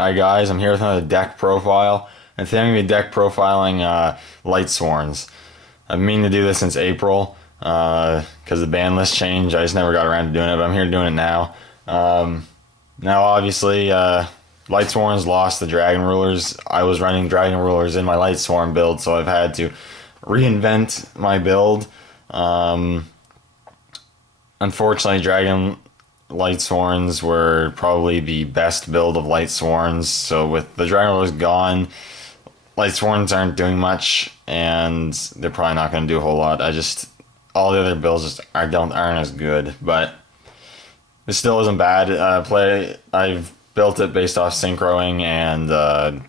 Hi guys, I'm here with another deck profile, and today I'm going to be deck profiling Lightsworns. I've been meaning to do this since April, because the ban list changed. I just never got around to doing it, but I'm here doing it now. Now obviously, Lightsworns lost the Dragon Rulers. I was running Dragon Rulers in my Lightsworn build, so I've had to reinvent my build. Unfortunately, Dragon Lightsworns were probably the best build of Lightsworns, so with the Dragon Rulers gone, Lightsworns aren't doing much, and they're probably not going to do a whole lot. All the other builds aren't as good, but it still isn't bad. I've built it based off synchroing and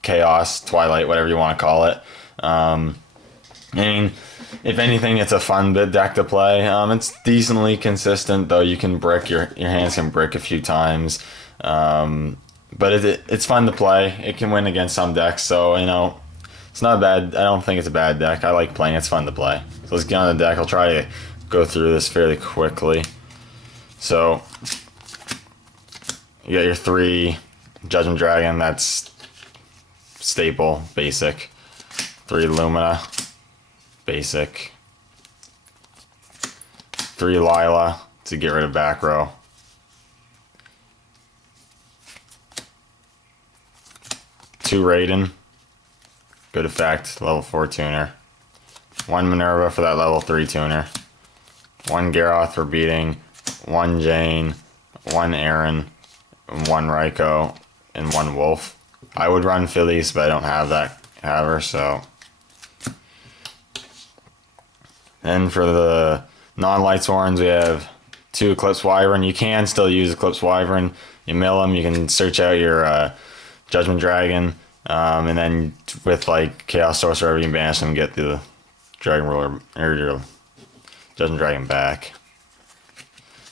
chaos, twilight, whatever you want to call it. I mean, if anything, it's a fun deck to play. It's decently consistent, though. You can brick your hands can brick a few times, but it's fun to play. It can win against some decks, so it's not bad. I don't think it's a bad deck. I like playing. It's fun to play. So let's get on the deck. I'll try to go through this fairly quickly. So you got your 3 Judgment Dragon. That's staple, basic. 3 Lumina. Basic. 3 Lila to get rid of back row. 2 Raiden. Good effect, level 4 tuner. 1 Minerva for that level 3 tuner. 1 Garroth for beating. 1 Jane. 1 Aaron. 1 Raiko. And 1 Wolf. I would run Phillies, but I don't have her, so. And for the non-Lightsworns, we have 2 Eclipse Wyvern. You can still use Eclipse Wyvern. You mill them. You can search out your Judgment Dragon, and then with like Chaos Sorcerer, you can banish them and get the Dragon Ruler or your Judgment Dragon back.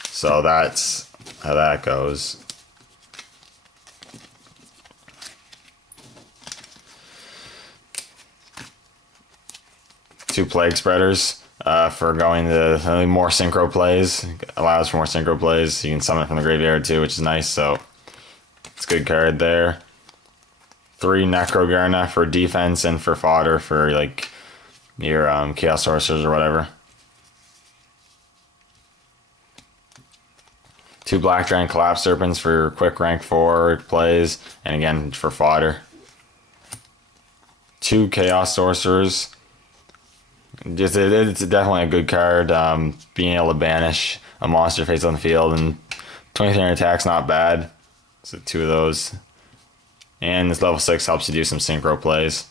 So that's how that goes. Two Plague Spreaders. For going to more synchro plays. Allows for more synchro plays. You can summon it from the graveyard too, which is nice, so it's a good card there. 3 Necrogarna for defense and for fodder for like your Chaos Sorcerers or whatever. 2 Black Dragon Collapse Serpents for quick rank 4 plays, and again for fodder. 2 Chaos Sorcerers. It's definitely a good card. Being able to banish a monster face on the field and 23 attack's not bad. So 2 of those. And this level 6 helps you do some synchro plays.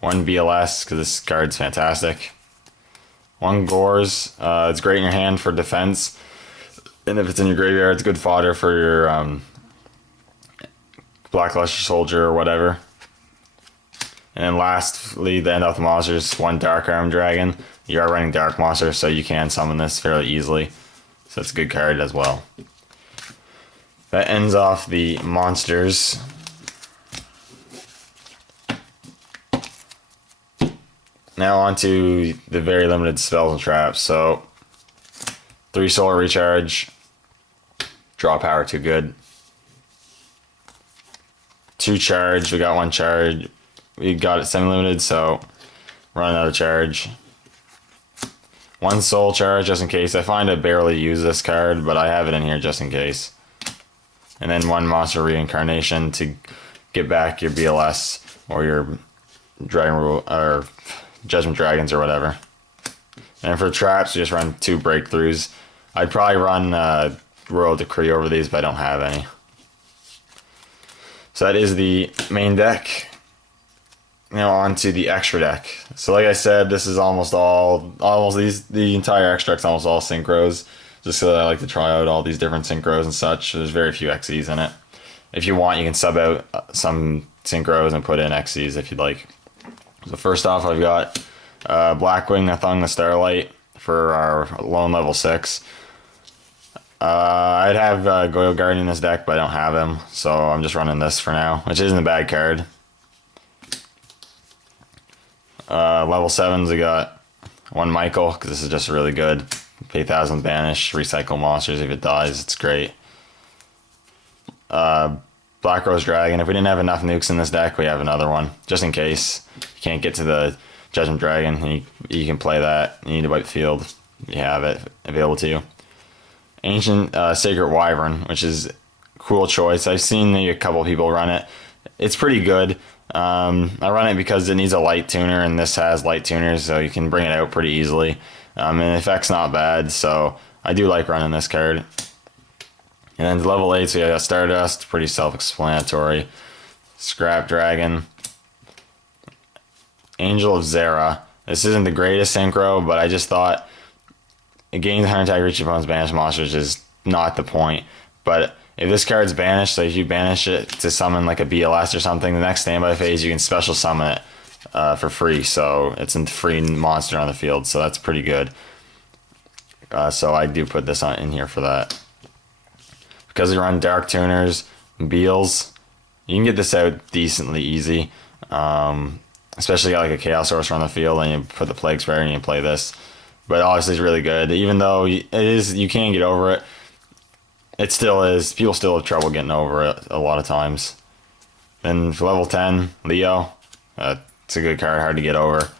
1 BLS, because this card's fantastic. 1 Gores. It's great in your hand for defense. And if it's in your graveyard, it's good fodder for your Blackluster Soldier or whatever. And then lastly, the end of the monsters, 1 Dark Arm Dragon. You are running Dark Monster, so you can summon this fairly easily. So it's a good card as well. That ends off the monsters. Now on to the very limited spells and traps. So 3 Solar Recharge. Draw power, too good. 2 Charge. We got 1 Charge. We got it semi-limited, so run another charge. 1 Soul Charge, just in case. I find I barely use this card, but I have it in here just in case. And then 1 Monster Reincarnation to get back your BLS or your Dragon Rule or Judgment Dragons or whatever. And for traps, we just run 2 Breakthroughs. I'd probably run Royal Decree over these, but I don't have any. So that is the main deck. Now on to the extra deck. So like I said, this is the entire extract's almost all synchros, just so that I like to try out all these different synchros and such. There's very few XEs in it. If you want, you can sub out some synchros and put in XEs if you'd like. So first off, I've got Blackwing Nathung the Starlight for our lone level 6. I'd have Goyo Guardian in this deck, but I don't have him, so I'm just running this for now, which isn't a bad card. Level 7s, I got 1 Michael, because this is just really good. Pay 1,000 banish, recycle monsters if it dies, it's great. Black Rose Dragon. If we didn't have enough nukes in this deck, we have another one. Just in case you can't get to the Judgment Dragon, and you can play that. You need to wipe the field. You have it available to you. Ancient Sacred Wyvern, which is a cool choice. I've seen a couple people run it. It's pretty good. I run it because it needs a light tuner, and this has light tuners, so you can bring it out pretty easily. And the effect's not bad, so I do like running this card. And then level 8, so you got Stardust, pretty self-explanatory. Scrap Dragon. Angel of Zera. This isn't the greatest synchro, but I just thought it gains 100 attack reach opponent's banished monsters is not the point. But if this card's banished, so if you banish it to summon like a BLS or something, the next standby phase you can special summon it for free. So it's a free monster on the field, so that's pretty good. So I do put this in here for that. Because we run Dark Tuners, Beals, you can get this out decently easy. Especially got like a Chaos Sorcerer on the field, and you put the Plague Sprayer and you play this. But obviously it's really good. Even though you can get over it, it still is. People still have trouble getting over it a lot of times. Then for level 10, Leo. It's a good card, hard to get over.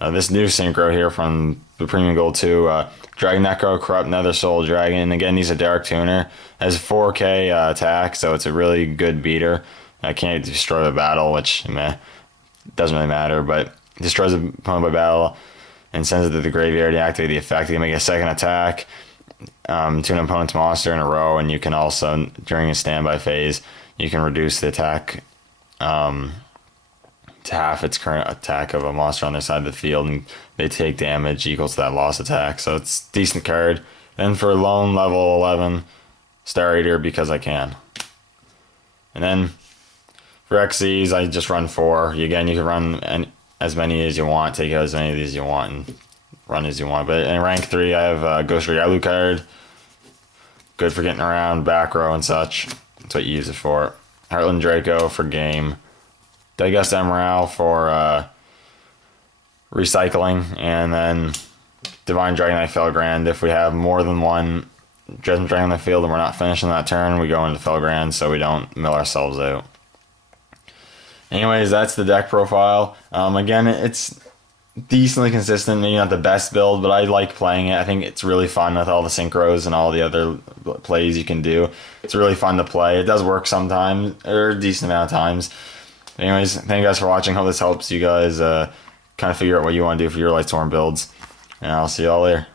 This new synchro here from the Premium Gold 2, Dragon Necro, Corrupt Nether Soul Dragon. And again, he's a Dark Tuner. Has 4k attack, so it's a really good beater. Can't destroy the battle, which doesn't really matter, but destroys the opponent by battle and sends it to the graveyard to activate the effect. You can make a second attack to an opponent's monster in a row, and you can also, during a standby phase, you can reduce the attack to half its current attack of a monster on their side of the field, and they take damage equal to that lost attack. So it's a decent card. Then for lone level 11, Star Eater, because I can. And then for XCs, I just run 4. Again, you can run as many as you want, take out as many of these as you want, and run as you want. But in rank 3, I have Ghost Yalu card. Good for getting around, back row and such. That's what you use it for. Heartland Draco for game. Digest Emerald for recycling. And then Divine Dragonite Felgrand. If we have more than one Judgment Dragon on the field and we're not finishing that turn, we go into Felgrand so we don't mill ourselves out. Anyways, that's the deck profile. Again, it's decently consistent, maybe not the best build, but I like playing it. I think it's really fun with all the synchros and all the other plays you can do. It's really fun to play. It does work sometimes, or a decent amount of times. Anyways, thank you guys for watching. Hope this helps you guys kind of figure out what you want to do for your Lightsworn builds. And I'll see you all later.